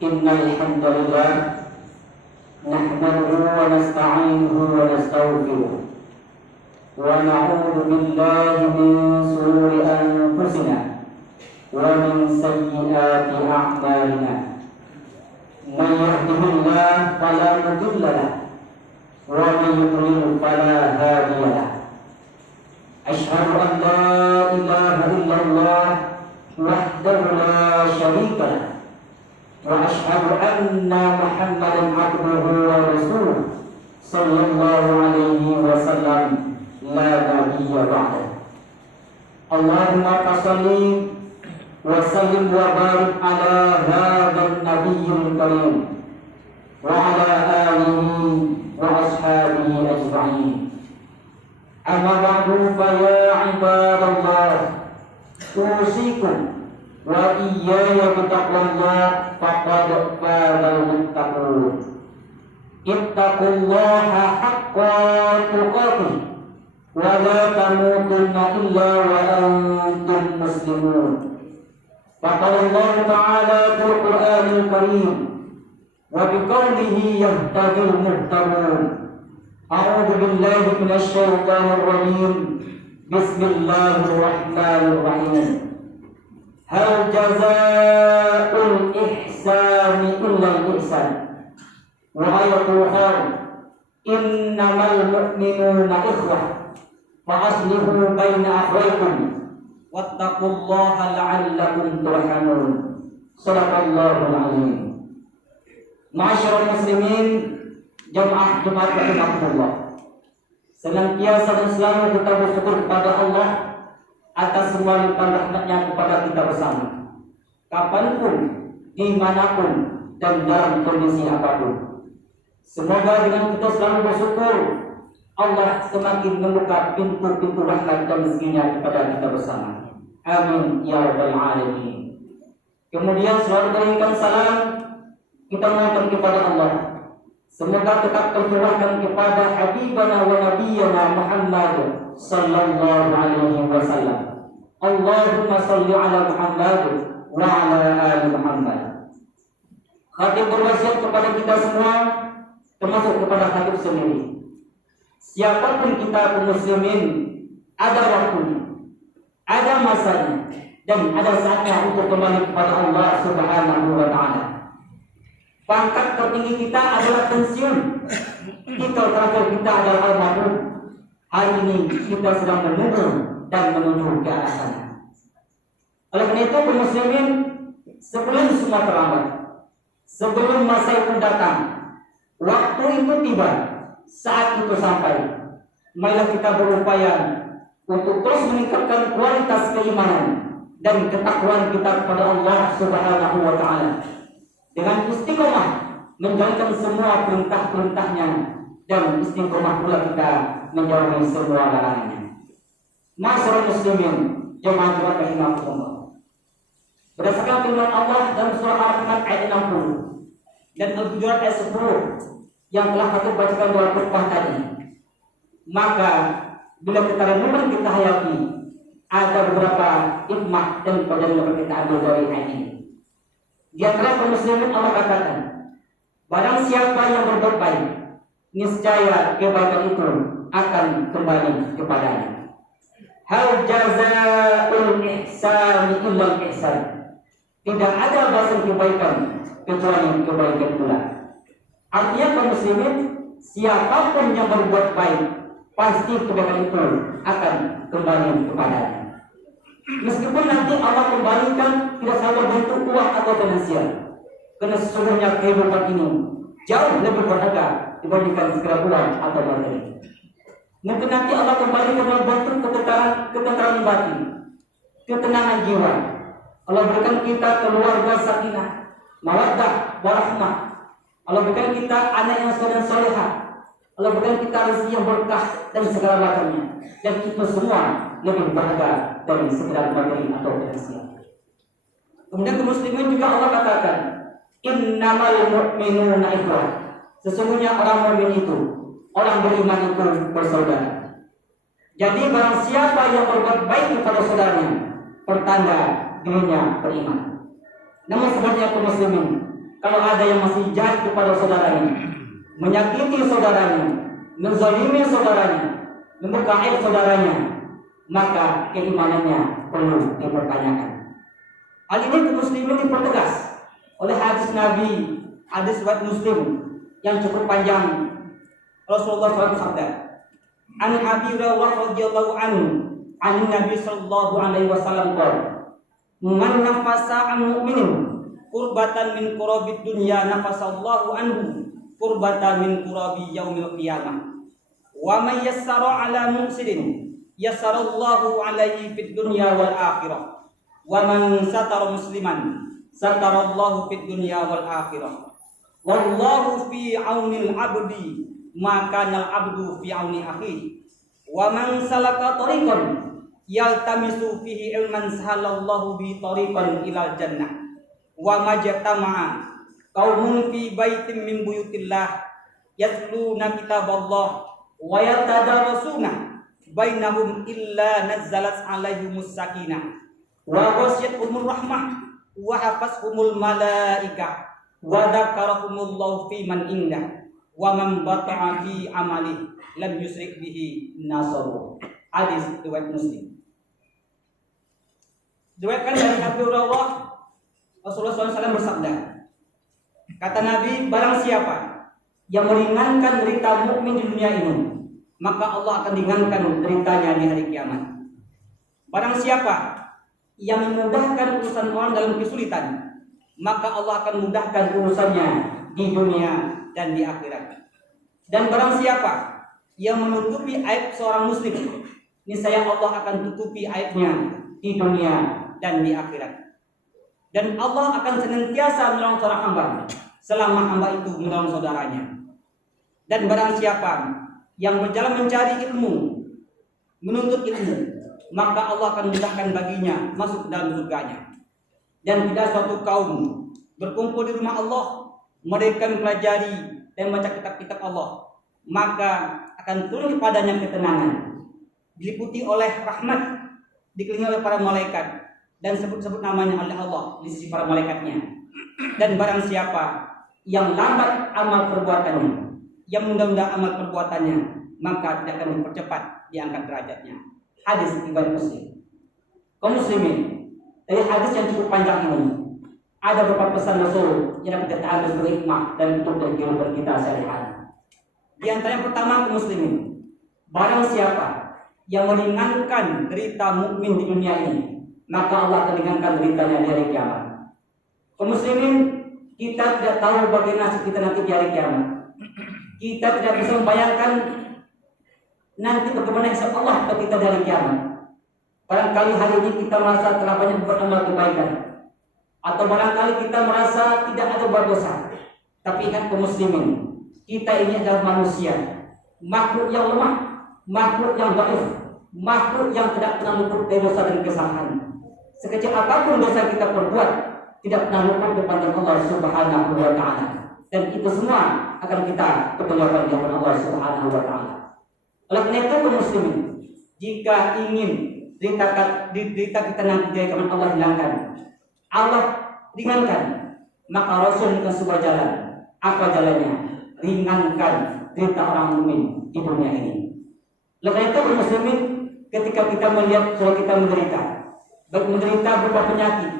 Innal hamdalillah nahmaduhu wa nasta'inuhu wa nastaghfiruh wa na'udzu billahi min shururi anfusina wa min sayyiati a'malina. Man yahdihillahu fala mudilla lahu wa man yudlil fala hadiya lahu. Asyhadu an la ilaha illallah wahdahu la syarika lahu wa asyhadu anna Muhammadan abduhu wa rasuluh sallallahu alaihi wasallam la nabiyya ba'da. Allahumma fassalli wa sallim wa barik ala hadzal nabiyyil karim wa ala alihi wa ashabihi ajma'in. Amma ba'du fa ya ibadallah, usikum wa iyaya bitaqwallah faqad fazal muttaqun. Ittaqullaha haqqa tuqatih wa la tamutunna illa wa antum muslimun. Faqala Allah ta'ala fil Qur'anil Karim wa biqaulihi yahtadil muhtadun. A'udzu billahi minasy syaithanir rajim. Bismillahirrahmanirrahim. Hal jazaa'ul ihsani illal ihsan. Wa ayatul khar. Innamal mu'minuna ikhwah. Fa aslihu baina akhwaykum. Wattaqullaha la'allakum turhamun. Shadaqallahul azim. Ma'asyiral muslimin, jamaah Jumat rahimakumullah. Senantiasa dan selalu kita bersyukur kepada Allah atas semua limpahan rahmat-Nya kepada kita bersama, kapanpun, dimanapun, dan dalam kondisi apapun. Semoga dengan kita selalu bersyukur, Allah semakin membuka pintu-pintu rahmat dan rezeki-Nya kepada kita bersama. Amin ya rabbal alamin. Kemudian selalu berikan salam kita mohonkan kepada Allah, semoga tetap tercurahkan kepada Habibana wa Nabiyyana Muhammad sallallahu alaihi wasallam. Allahumma salli ala Muhammad wa ala ali Muhammad. Khatib berwasiat kepada kita semua, termasuk kepada khatib sendiri. Siapapun kita kaum muslimin, ada waktunya, ada masanya, dan ada saatnya untuk kembali kepada Allah Subhanahu wa taala. Pangkat tertinggi kita adalah pensiun. Titel terakhir kita adalah almarhum. Hari ini kita sedang menunggu dan menuju ke arah sana. Oleh karena itu, kaum muslimin, sebelum semua terlambat, sebelum masa itu datang, waktu itu tiba, saat itu sampai, marilah kita berupaya untuk terus meningkatkan kualitas keimanan dan ketakwaan kita kepada Allah Subhanahu wa taala, dengan istiqomah menjalankan semua perintah-perintahnya dan istiqomah pula kita menjauhi semua larangannya. Ma'asyiral muslimin, jemaah Jumat rahimakumullah. Berdasarkan firman Allah dalam surah Al-Rahman ayat 60 dan Al-Hujurat ayat 10 yang telah kita bacakan dalam khutbah tadi, maka bila kita renungan, kita hayati, ada beberapa hikmah dan pelajaran yang kita ambil dari ayat ini. Di antara kaum muslimin, Allah katakan, barang siapa yang berbuat baik, niscaya kebaikan itu akan kembali kepadanya. Hal jazaa'ul ihsani illal ihsan. Tidak ada balasan kebaikan kecuali kebaikan pula. Artinya kaum muslimin, siapapun yang berbuat baik, pasti kebaikan itu akan kembali kepadanya. Meskipun nanti Allah kembalikan tidak selalu bentuk uang atau finansial, karena sesungguhnya kehidupan ini jauh lebih berharga dibandingkan segala uang atau materi. Mungkin nanti Allah kembalikan dalam bentuk ketentraman batin, ketenangan jiwa. Allah berikan kita keluarga sakinah, mawaddah, warahmah. Allah berikan kita anak yang soleh dan solehah. Allah berikan kita rezeki yang berkah dan segala macamnya. Dan itu semua lebih berharga dari sekedar materi atau finansial. Kemudian kaum muslimin juga Allah katakan, innamal mu'minuna ikhwah. Sesungguhnya orang mukmin itu, orang beriman itu bersaudara. Jadi barang siapa yang berbuat baik kepada saudaranya, pertanda dirinya beriman. Namun sebenarnya kaum muslimin, kalau ada yang masih jahat kepada saudaranya, menyakiti saudaranya, menzalimi saudaranya, membuka aib saudaranya, maka keimanannya perlu dipertanyakan. Hal ini kaum muslimin dipertegas oleh hadis Nabi, hadis riwayat Muslim yang cukup panjang. Rasulullah SAW bersabda, "An Abi Hurairah radhiyallahu anhu, an Nabi sallallahu alaihi wasallam qala, man nafasa an mu'minin qurbatan min qurabid dunya nafasallahu anhu qurbatan min qurabi yaumil qiyamah. Wa may yassara ala mu'sirin yassarallahu alaihi fid dunya wal akhirah. Wa man satara musliman satarallahu fid dunya wal akhirah. Wallahu fi aunil abdi maka nal abdu fi auni akhi. Wa man salaka tariqan yaltamisu fihi ilman sahalallahu bi tariqan ilal jannah. Wa majtama'a qaumun fi baitin min buyutillah yatluna kitaballah wa yatadarasuna bainahum illa nazzalat alaihimus sakinah wa ghasyiyatuhumur rahmah wa hafazhumul malaikah wa dzakarahumullahu fi man indah wa man bata'a fi amali lam yusrik bihi nasabu." Hadis riwayat Muslim. Diriwayatkan dari Abu Hurairah, Rasulullah SAW bersabda, kata Nabi, barang siapa yang meringankan derita mukmin di dunia ini, maka Allah akan ringankan deritanya di hari kiamat. Barang siapa yang memudahkan urusan orang dalam kesulitan, maka Allah akan mudahkan urusannya di dunia dan di akhirat. Dan barang siapa yang menutupi aib seorang muslim, niscaya Allah akan tutupi aibnya di dunia dan di akhirat. Dan Allah akan senantiasa menolong seorang hamba selama hamba itu menolong saudaranya. Dan barang siapa yang berjalan mencari ilmu, menuntut ilmu, maka Allah akan mudahkan baginya masuk dalam surganya. Dan tidak suatu kaum berkumpul di rumah Allah, mereka mempelajari dan membaca kitab-kitab Allah, maka akan turun padanya ketenangan, diliputi oleh rahmat, dikelilingi oleh para malaikat, dan sebut-sebut namanya oleh Allah di sisi para malaikatnya. Dan barang siapa yang lambat amal perbuatannya, yang menunda amal perbuatannya, maka tidak akan dipercepat diangkat derajatnya. Hadis riwayat Muslim. Kaum muslimin, dari hadis yang cukup panjang ini ada beberapa pesan Rasul yang dapat kita ambil berhikmah dan untuk dari kehidupan kita sehari-hari. Di antara yang pertama, kaum muslimin, barang siapa yang meringankan derita mukmin di dunia ini, maka Allah akan ringankan deritanya di hari kiamat. Kaum muslimin, kita tidak tahu bagaimana nasib kita nanti di hari kiamat. Kita tidak bisa membayangkan nanti bagaimana hisab Allah ketika kita di hari kiamat. Barangkali hari ini kita merasa telah banyak beramal kebaikan, atau barangkali kita merasa tidak ada buat dosa. Tapi ingat kaum muslimin, kita ini adalah manusia, makhluk yang lemah, makhluk yang dhaif, makhluk yang tidak pernah luput dari dosa dan kesalahan. Sekecil apapun dosa kita perbuat, tidak pernah luput depan Allah Subhanahu wa taala. Dan itu semua akan kita pertanggungjawabkan di hadapan Allah Subhanahu wa taala. Oleh karena itu kaum muslimin, jika ingin derita kita nanti di hadapan Allah hilangkan, Allah ringankan, maka Rasul dengan sebuah jalan. Apa jalannya? Ringankan derita orang mukmin di dunia ini. Oleh karena itu kaum muslimin, ketika kita melihat saudara kita menderita, baik menderita berupa penyakit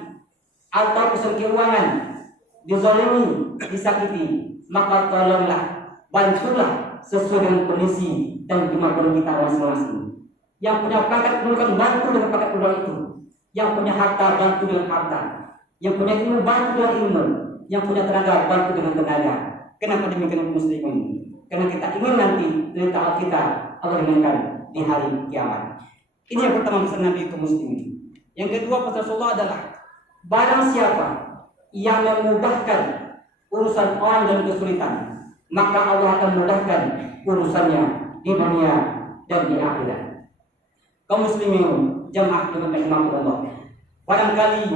atau kesulitan keuangan, dizalimi, disakiti, maka tolonglah, bantulah sesuai dengan kondisi dan kemampuan kita masing-masing. Yang punya pangkat kedudukan, bantu dengan pangkat kedudukan itu. Yang punya harta, bantu dengan harta. Yang punya ilmu, bantu dengan ilmu. Yang punya tenaga, bantu dengan tenaga. Kenapa demikian muslimin? Karena kita ingin nanti derita kita Allah ringankan di hari kiamat. Ini yang pertama pesan Nabi ke muslimin. Yang kedua pesan Rasulullah adalah, barang siapa yang memudahkan urusan orang dalam kesulitan, maka Allah akan mudahkan urusannya di dunia dan di akhirat. Kaum muslimin jamaah dengan rahmatullah, barangkali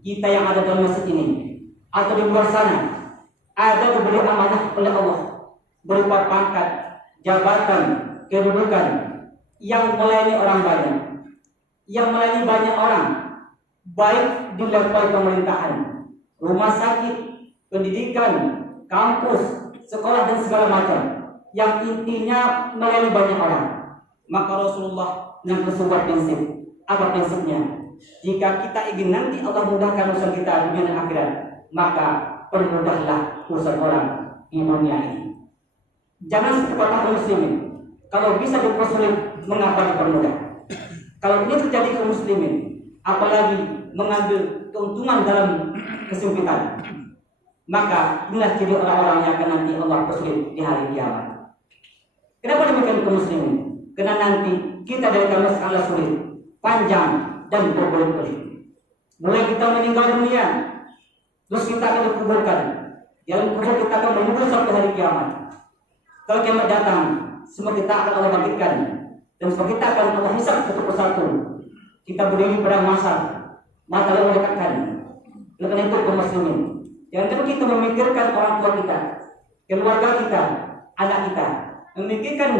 kita yang ada dalam masjid ini atau di luar sana ada diberi amanah oleh Allah berupa pangkat, jabatan, kedudukan yang melayani orang banyak, yang melayani banyak orang, baik di level pemerintahan, rumah sakit, pendidikan, kampus, sekolah dan segala macam yang intinya melayani banyak orang. Maka Rasulullah yang sebuah prinsip. Apa prinsipnya? Jika kita ingin nanti Allah mudahkan urusan kita dunia dan akhirat, maka permudahlah urusan orang di dunia ini. Jangan seperti kata muslimin. Kalau bisa dipersulit, mengapa dipermudah? Kalau ini terjadi kaum muslimin, apalagi mengambil keuntungan dalam kesempitan, maka inilah ciri orang-orang yang akan nanti Allah persulit di hari kiamat. Kenapa demikian kaum muslimin? Karena nanti kita dari kami skala sulit, panjang dan berbelit-belit. Mulai kita meninggal dunia, terus kita akan dikuburkan. Dalam kubur kita akan menunggu sampai hari kiamat. Kalau kiamat datang, semua kita akan Allah bangkitkan, dan semua kita akan Allah hisab satu persatu. Kita berdiri pada masa mata yang mendekatkan. Oleh karena itu kaum muslimin, jangan terus kita memikirkan orang tua kita, keluarga kita, anak kita, memikirkan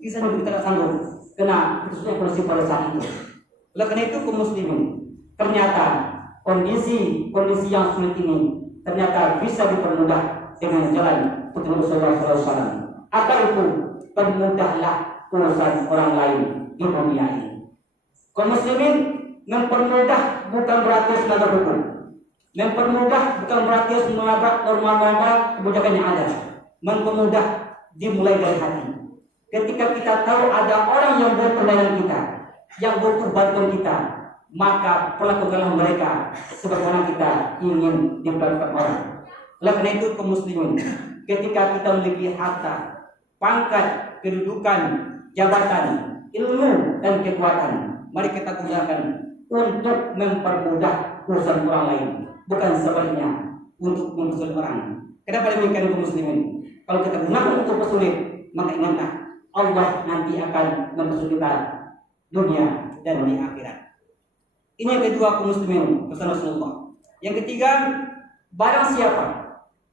kisah yang kita tak sanggup kena khususnya kondisi pada saat itu. Oleh karena itu kaum muslimin, ternyata kondisi yang sulit ini ternyata bisa dipermudah dengan jalan petunjuk Rasulullah SAW. Apa itu? Permudahlah urusan orang lain di dunia ini. Kaum muslimin, mempermudah bukan berarti melanggar hukum. Mempermudah bukan berarti melanggar norma-norma kebijakan yang ada. Mempermudah dimulai dari hati. Ketika kita tahu ada orang yang butuh layanan kita, yang butuh bantuan kita, maka perlakukanlah mereka sebagaimana kita ingin diperlakukan orang. Oleh karena itu kaum muslimin, ketika kita memiliki harta, pangkat, kedudukan, jabatan, ilmu dan kekuatan, mari kita gunakan untuk mempermudah urusan orang lain, bukan sebaliknya untuk mempersulit orang. Kenapa demikian kaum muslimin? Kalau kita gunakan untuk persulit, maka ingatlah Allah nanti akan mempersulit kita dunia dan di akhirat. Ini yang kedua kaum muslimin pesan Rasulullah. Yang ketiga, barang siapa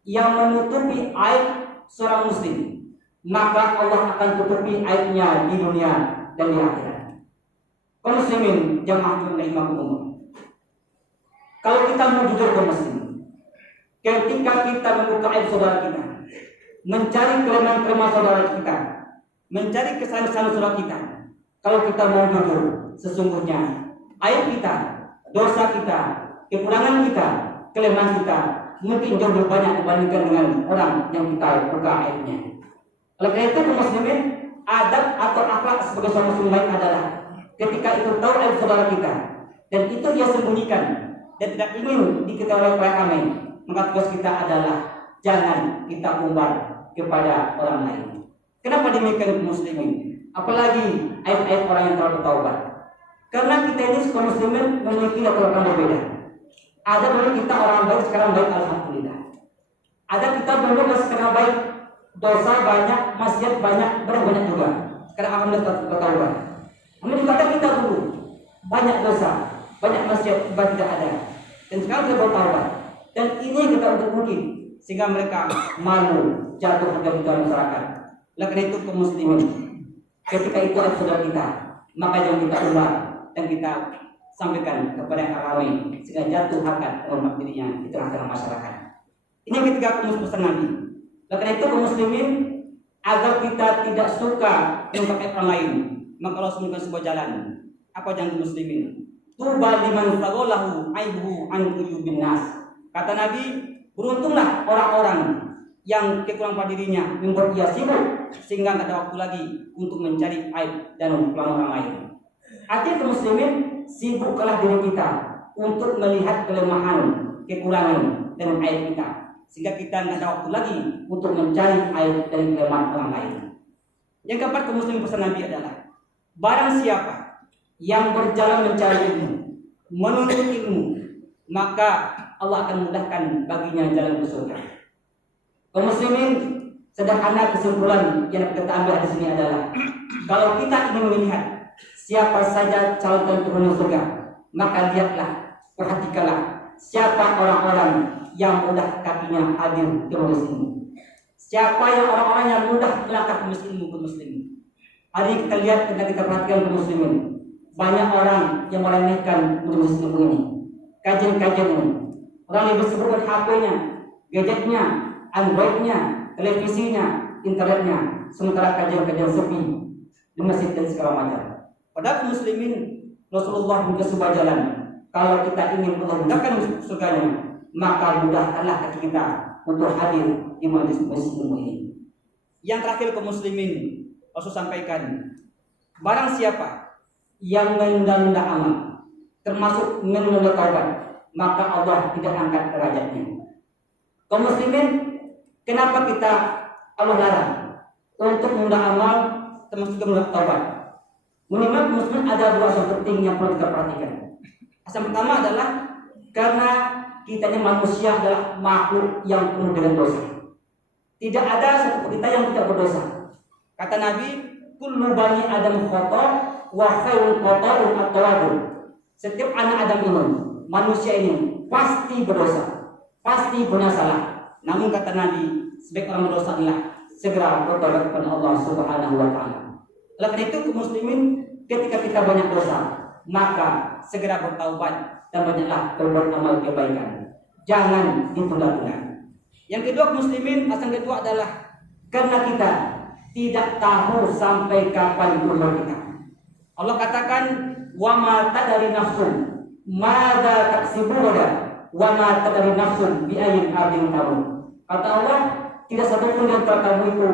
yang menutupi aib seorang muslim, maka Allah akan tutupi aibnya di dunia dan di akhirat. Kaum muslimin jamaah rahimakumullah. Kalau kita mau jujur kaum muslimin, ketika kita membuka aib saudara kita, mencari kelemahan-kelemahan saudara kita, mencari kesalahan-kesalahan saudara kita, kalau kita mau jujur, sesungguhnya aib kita, dosa kita, kekurangan kita, kelemahan kita mungkin jauh lebih banyak dibandingkan dengan orang yang kita buka aibnya. Oleh karena itu kaum muslimin, adab atau akhlak sebagai seorang muslim baik adalah ketika itu tahu aib saudara kita dan itu dia sembunyikan dan tidak ingin diketahui oleh kami, maka tugas kita adalah jangan kita umbar kepada orang lain. Kenapa demikian kaum muslimin? Apalagi aib-aib orang yang telah bertaubat. Karena kita ini kaum muslimin memiliki latar belakang berbeda. Ada dulu kita orang baik, sekarang baik alhamdulillah. Ada kita dulu sekarang baik, dosa banyak, maksiat banyak, banyak juga. Sekarang alhamdulillah bertaubat. Namun juga ada kita dulu banyak dosa, banyak maksiat, tidak ada. Dan sekarang kita bertaubat. Dan ini kita untuk mungkin sehingga mereka malu jatuh harga di dalam masyarakat. Oleh karena itu kaum muslimin, ketika itu ada saudara kita, maka jangan kita ubah dan kita sampaikan kepada yang ramai sehingga jatuh harkat hormat dirinya di tengah-tengah masyarakat. Ini yang ketiga kaum pesan Nabi. Oleh karena itu kaum muslimin, agar kita tidak suka mengungkapkan orang lain, maka Allah memberikan sebuah jalan. Apa jalan kaum muslimin? Tuba liman saghalahu aibuhu an qulubin nas. Kata Nabi, beruntunglah orang-orang yang kekurangan pada dirinya membuat ia sibuk sehingga tidak ada waktu lagi untuk mencari aib dan kekurangan orang lain. Artinya kaum muslimin, sibuklah diri kita untuk melihat kelemahan, kekurangan dan aib kita, sehingga kita tidak ada waktu lagi untuk mencari aib dan kelemahan orang lain. Yang keempat kaum muslimin pesan Nabi adalah barang siapa yang berjalan mencari ilmu, menuntut ilmu, maka Allah akan mudahkan baginya jalan ke surga. Kaum muslimin, sederhana kesimpulan yang kita ambil di sini adalah kalau kita ingin melihat siapa saja calon penghuni surga, maka lihatlah, perhatikanlah siapa orang-orang yang mudah kakinya hadir ke majelis ilmu. Siapa yang orang-orang yang mudah melangkah ke majelis ilmu kaum muslimin. Hari ini kita lihat, kita perhatikan kaum muslimin, banyak orang yang meremehkan majelis ilmu ini, kajian-kajian ini. Orang lebih sibuk dengan HP-nya, gadgetnya, Androidnya, televisinya, internetnya, sementara kajian-kajian sepi di masjid dan segala macam. Padahal muslimin Rasulullah juga sebuah jalan. Kalau kita ingin Allah mudahkan surganya, maka mudahkanlah kaki kita untuk hadir di majlis ini. Yang terakhir kaum muslimin, Rasul sampaikan, barang siapa yang menunda-nunda amal, termasuk menunda taubat, maka Allah tidak angkat derajatnya. Kaum muslimin, kenapa kita Allah larang untuk menunda amal, termasuk menunda taubat? Minimal muslim ada dua hal penting yang perlu kita perhatikan. Yang pertama adalah karena kita ini manusia adalah makhluk yang penuh dengan dosa. Tidak ada satu kita yang tidak berdosa. Kata Nabi, kullu bani Adam khata wa khairul khata'un at-tawwabun. Setiap anak Adam ini, manusia ini pasti berdosa, pasti punya salah. Namun kata Nabi, sebaik orang berdosa adalah segera bertobat kepada Allah Subhanahu wa taala. Oleh karena itu, kaum muslimin, ketika kita banyak dosa, maka segera bertaubat dan banyaklah berbuat amal kebaikan. Jangan ditunda-tunda. Yang kedua, kaum muslimin, asal kedua adalah karena kita tidak tahu sampai kapan umur kita. Allah katakan, wa ma tadri nafsun madza taksibu ghadan wa ma tadri nafsun bi ayyin ardin tamut. Kata Allah, tidak satu pun yang kamu itu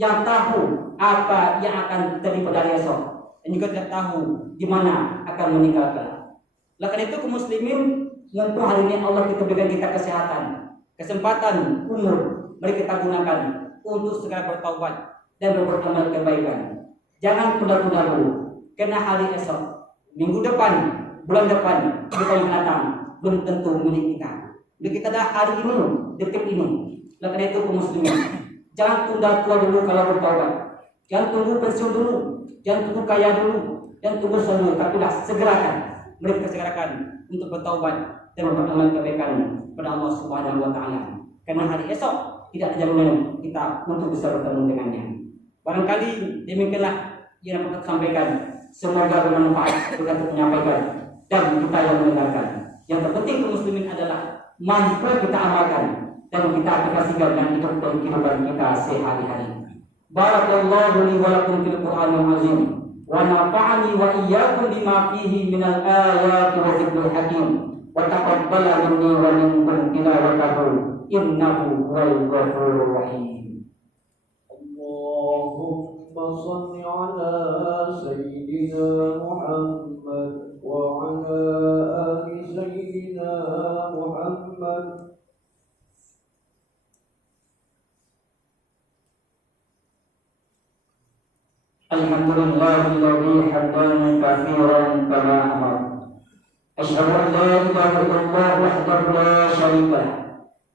yang tahu apa yang akan terjadi pada hari esok, dan juga tidak tahu di mana akan meninggal kelak. Oleh karena itu, kaum muslimin, mumpung hari ini Allah kita berikan kita kesehatan, kesempatan, umur, mari kita gunakan untuk segera bertaubat dan berbuat amal kebaikan. Jangan tunda-tunda dulu, karena hari esok, minggu depan, bulan depan, tahun mendatang belum tentu milik kita. Milik kita adalah hari ini, detik ini. Oleh karena itu, kaum muslimin, jangan tunda tua dulu kalau bertaubat. Jangan tunggu pensiun dulu, jangan tunggu kaya dulu, jangan tunggu semua, tapi segerakan. Mari kita segerakan untuk bertaubat dan beramal kebaikan kepada Allah Subhanahu wa taala. Karena hari esok tidak ada jaminan kita untuk bisa bertemu dengannya. Barangkali demikianlah yang dapat saya sampaikan. Semoga bermanfaat untuk kita menyampaikan dan kita yang mendengarkan. Yang terpenting kaum muslimin adalah mampu kita amalkan dan kita aplikasikan dan hidup dalam kehidupan kita sehari-hari. Barakallahu li wa lakum fil Qur'anil azim wa nafa'ani wa iyyakum bima fihi minal ayati wa dzikril hakim wa taqabbala minni wa minkum tilawatahu innahu huwal ghafurur rahim. Allahumma shalli ala sayyidina Muhammad wa ala ali sayyidina Muhammad. Alhamdulillahilladzi hadana katsiran kama amar. Asyhadu an la ilaha illallah wahdahu la syarika lah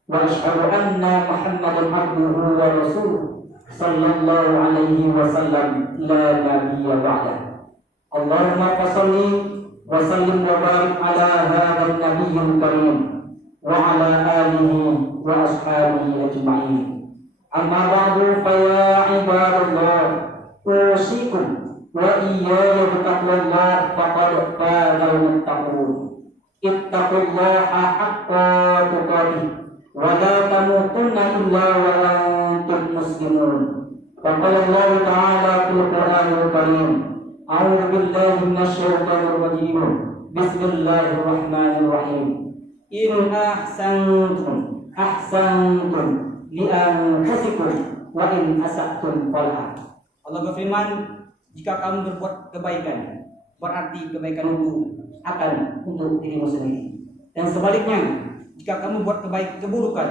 wa asyhadu anna Muhammadan abduhu wa rasuluh sallallahu alaihi wasallam la nabiyya ba'dah. Allahumma shalli wa sallim wa barik ala hadzal nabiyyil karim wa ala alihi wa ashabihi ajma'in. Amma ba'du fa ya ibadallah, usikum wa iyaya bitaqwallah faqad fazal muttaqun. Ittaqullaha haqqa tuqatih wa la tamutunna illa wa antum muslimun. Qala Allah ta'ala fil Qur'anil Karim, a'udzu billahi minasy syaithanir rajim. Bismillahirrahmanirrahim. In ahsantum li anfusikum wa in asa'tum falaha. Allah berfirman, jika kamu berbuat kebaikan, berarti kebaikan itu akan untuk dirimu sendiri. Dan sebaliknya, jika kamu buat keburukan,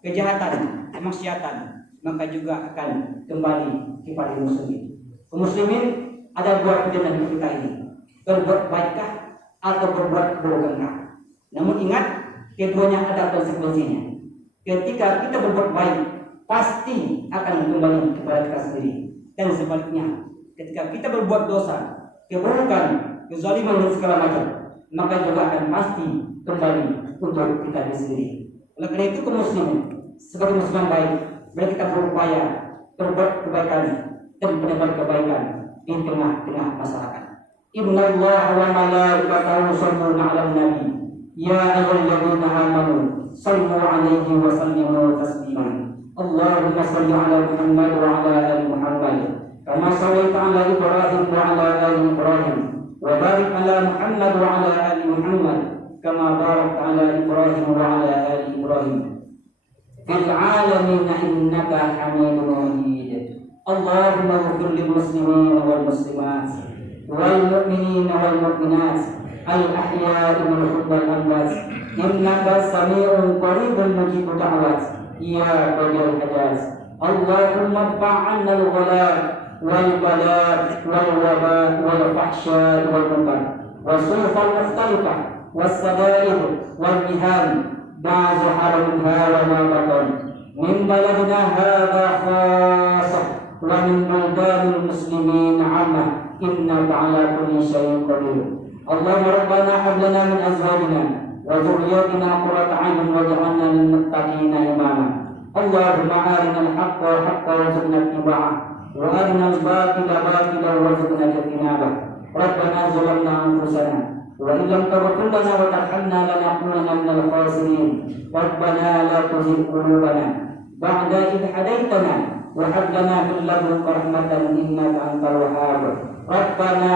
kejahatan, kemaksiatan, maka juga akan kembali kepada dirimu sendiri. Kaum muslimin, ada dua pilihan hidup kita ini: berbuat baikkah atau berbuat keburukankah? Namun ingat, keduanya ada konsekuensinya. Ketika kita berbuat baik, pasti akan kembali kepada kita sendiri. Dan sebaliknya, ketika kita berbuat dosa, keburukan, kezaliman dan segala macam, maka juga akan pasti kembali untuk kita sendiri. Oleh karena itu, kaum muslimin, sebagai muslim baik, mari kita berupaya berbuat kebaikan dan menyebar kebaikan di tengah-tengah masyarakat. Innallaha wa malaikatahu yusholluna 'alan nabi يا أيها الذين آمنوا صلوا عليه وسلموا تسليما اللهم صل على محمد وعلى آل محمد كما صليت على إبراهيم وعلى آل إبراهيم وبارك على محمد وعلى آل محمد كما باركت على إبراهيم وعلى آل إبراهيم في العالمين إنك حميد مجيد اللهم اغفر للمسلمين والمسلمات والمؤمنين والمؤمنات الأحياء منهم والأموات إنك سميع قريب مجيب دعوات يا قدير الحاجات اللهم ارفع عنا الغلاء والبلاء والوباء والفحشاء والمنكر والصنف المختلفة والسدائد والمهان ما ظهر منها وما بطن من بلدنا هذا خاصة ومن بلدان المسلمين عامة إنك على كل شيء قدير اللهم ربنا هب لنا من أزواجنا وذرياتنا قرة أعين واجعلنا للمتقين إماما اللهم أرنا الحق حقا وارزقنا اتباعه وأرنا الباطل باطلا وارزقنا اجتنابه ربنا ظلمنا أنفسنا وإن لم تغفر لنا وترحمنا لنكونن من الخاسرين ربنا لا تزغ قلوبنا بعد إذ هديتنا وهب لنا من لدنك رحمة إنك أنت الوهاب ربنا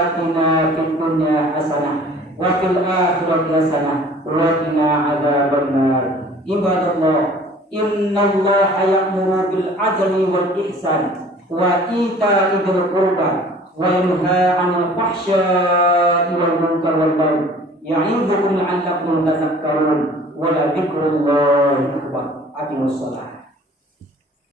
آتنا في الدنيا حسنة وفي الآخرة حسنة وقنا عذاب النار عباد الله إن الله يأمر بالعدل والإحسان وإيتاء ذي القربى وينهى عن الفحشاء والمنكر والبغي يعظكم لعلكم تذكرون ولذكر الله أكبر أقيموا الصلاة